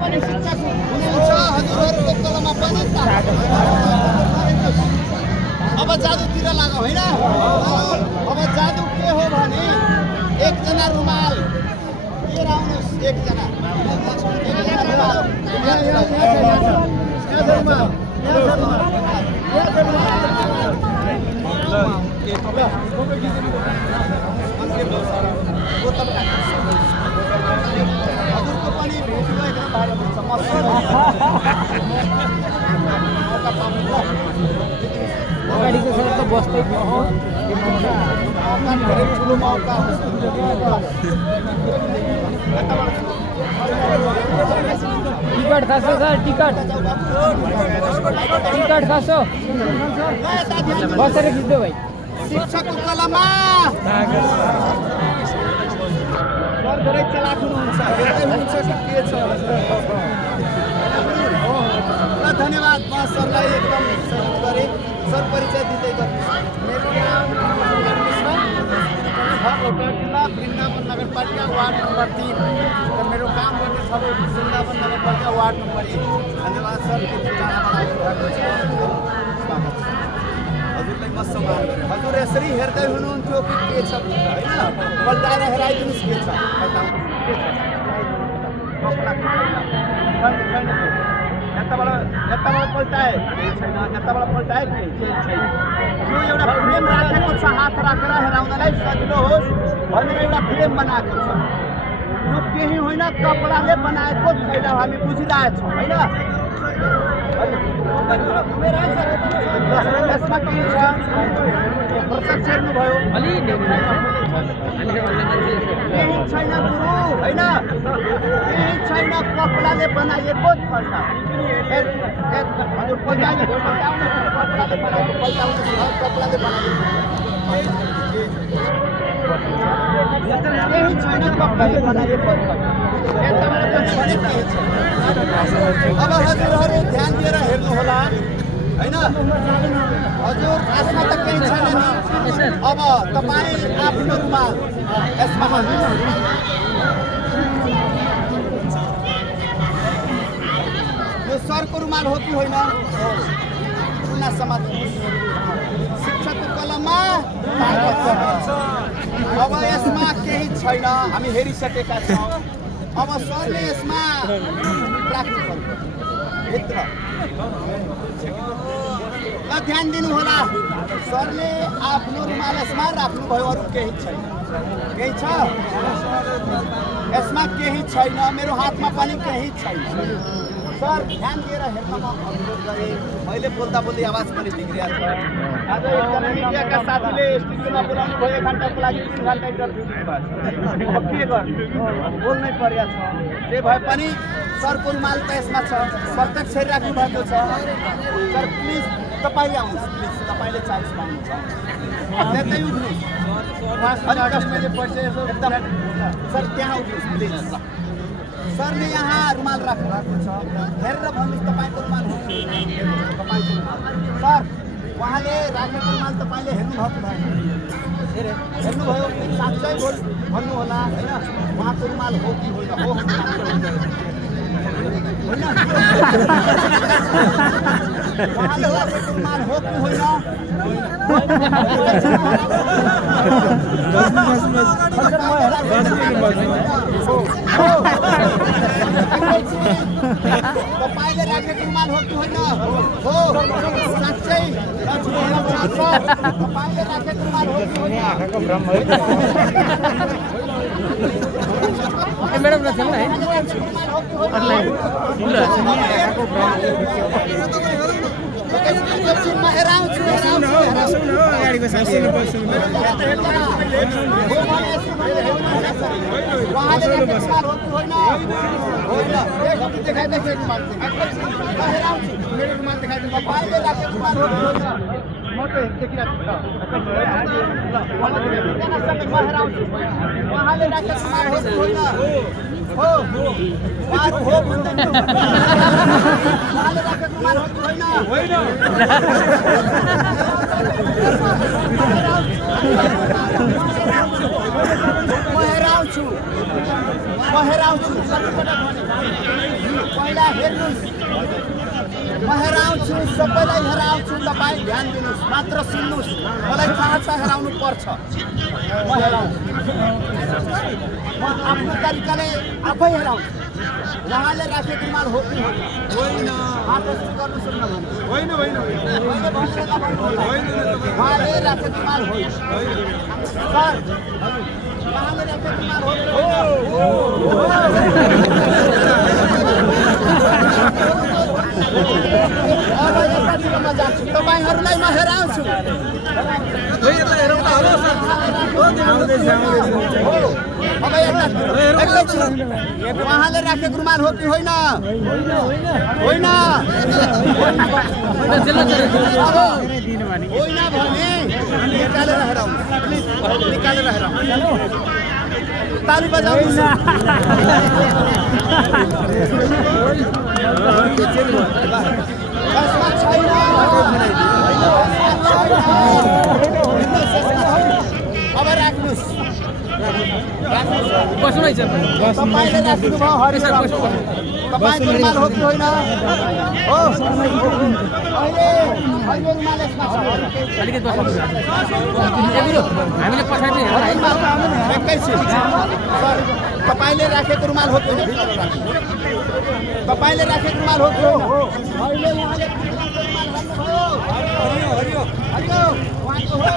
पनि शिक्षक हुनुहुन्छ हजुरहरूको तलमा पनि अब जादुतिर लाग्यो होइन अब जादु के हो भने एकजना रुमाल लिएर आउनुहोस् एकजना हजुरको पनि भिडियो एकदम भाइरल हुन्छ अगाडिको सर त बस्दै थियो ठुलो मौका टिकट खासो सर टिकट खासो बसेर खिच्दो भाइ शिक्षकको कलममा सर धेरै चलाक हुनुहुन्छ हेर्दै हुनुहुन्छ कि के छ ल धन्यवाद म सरलाई एकदम सहयोग गरेँ सर परिचय दिँदै गर्नुहोस् मेरो नाम जिल्ला वृन्दावन नगरपालिका वार्ड नम्बर 3 र मेरो काम गर्ने छ वृन्दावन नगरपालिका वार्ड नम्बर 1 धन्यवाद सर हजुरलाई म सम्मान गरेँ हजुर यसरी हेर्दै हुनुहुन्थ्यो कि के छ होइन पल्टाएर हेराइदिनुहोस् के छ यताबाट पल्टाए केही छैन यताबाट पल्टाए केही छैन यो एउटा फ्रेम राखेको छ हात राखेर हेराउनलाई सजिलो होस् भनेर एउटा फ्रेम बनाएको छ यो केही होइन कपडाले बनाएको छैन हामी बुझिरहेछौँ होइन यसमा के छ प्रत्यक्ष हेर्नुभयो केही छैन गुरु होइन केही छैन कपडाले बनाइएको छैन हजुर कपडाले बनाइएको केही छैन कपडाले बनाइएको अब हजुरहरू ध्यान दिएर हेर्नुहोला होइन हजुर खासमा त केही छैन नि अब तपाईँ आफ्नो रुमाल यसमा यो सरको रुमाल हो कि होइन पुनः समात्नुहोस् शिक्षकको कलममा अब यसमा केही छैन हामी हेरिसकेका छौँ अब सरले यसमा राख्नु पर्यो भित्र ल ध्यान दिनुहोला सरले आफ्नो रुमाल यसमा राख्नुभयो अरू केही छैन केही छ यसमा केही छैन मेरो हातमा पनि केही छैन सर ध्यान दिएर हेर्न म अनुरोध गरेँ मैले बोल्दा बोल्दै आवाज पनि बिग्रिएको छ आज एकजना मिडियाका साथीले स्टुडियोमा बोलाउनु भयो 1 घन्टाको लागि 3 घन्टा इन्टरभ्यू दिनुभएको छ अब के गर्नु बोल्नै परेको छ जे भए पनि सरको रुमाल त यसमा छ प्रत्यक्ष राख्नु भएको छ सर प्लिज तपाईँले आउनुहोस् प्लिज तपाईँले 40 पाउनुहुन्छ त्यतै उठ्नुहोस् अनि कस्टमरले पैसा एकदम सर त्यहाँ उठ्नुहोस् प्लिज सरले यहाँ रुमाल राख्नु भएको छ हेरेर भन्नुहोस् तपाईँको रुमाल हो तपाईँको रुमाल सर उहाँले राखेको रुमाल तपाईँले हेर्नुभएको भएन हेर्नुभयो साँच्चै भन्नुहोला होइन उहाँको रुमाल हो कि होइन हो उहाँले राखेको रुमाल हो कि होइन तपाईँले राखेको रुमाल हो कि होइन हो साँच्चै तपाईँले राखेको रुमाल हो कि होइन मैडम है एकछिनमा हेराउँछु गाडीको सासिनु पर्छ उहाँले राखेको हो हो भन्दै उहाँले राखेको माल हो कि होइन म हेराउँछु महिला हेर्नुहोस् म हेराउँछु सबैलाई हेराउँछु तपाईँ ध्यान दिनुहोस् मात्र सुन्नुहोस् मलाई थाहा छ हेराउनु पर्छ म हेराउँछु म आफ्नो तरिकाले आफै हेराउँछु उहाँले राखेको रुमाल हो कि होइन हात यस्तो गर्नु सुन्न भन्नु होइन होइन उहाँले राखेको रुमाल होइन सर उहाँले राखेको रुमाल हो कि अब यतातिरमा जान्छु तपाईँहरूलाई म हेराउँछु अब एकैछिन उहाँले राखेको रुमाल हो कि होइन होइन होइन भने निकालेर हेराउनु प्लिज निकालेर हेराउनु ताली बजाउनुहोस् यसमा छैन अब राख्नुहोस् तपाईँले राख्नुभयो हरि तपाईँको रुमाल हो कि होइन हो अहिले रुमाल यसमा छ एकैछिन सर तपाईँले राखेको रुमाल हो कि होइन तपाईँले राखेको रुमाल हो कि होइन अहिले उहाँले हरियो हरियो हरियो उहाँको हो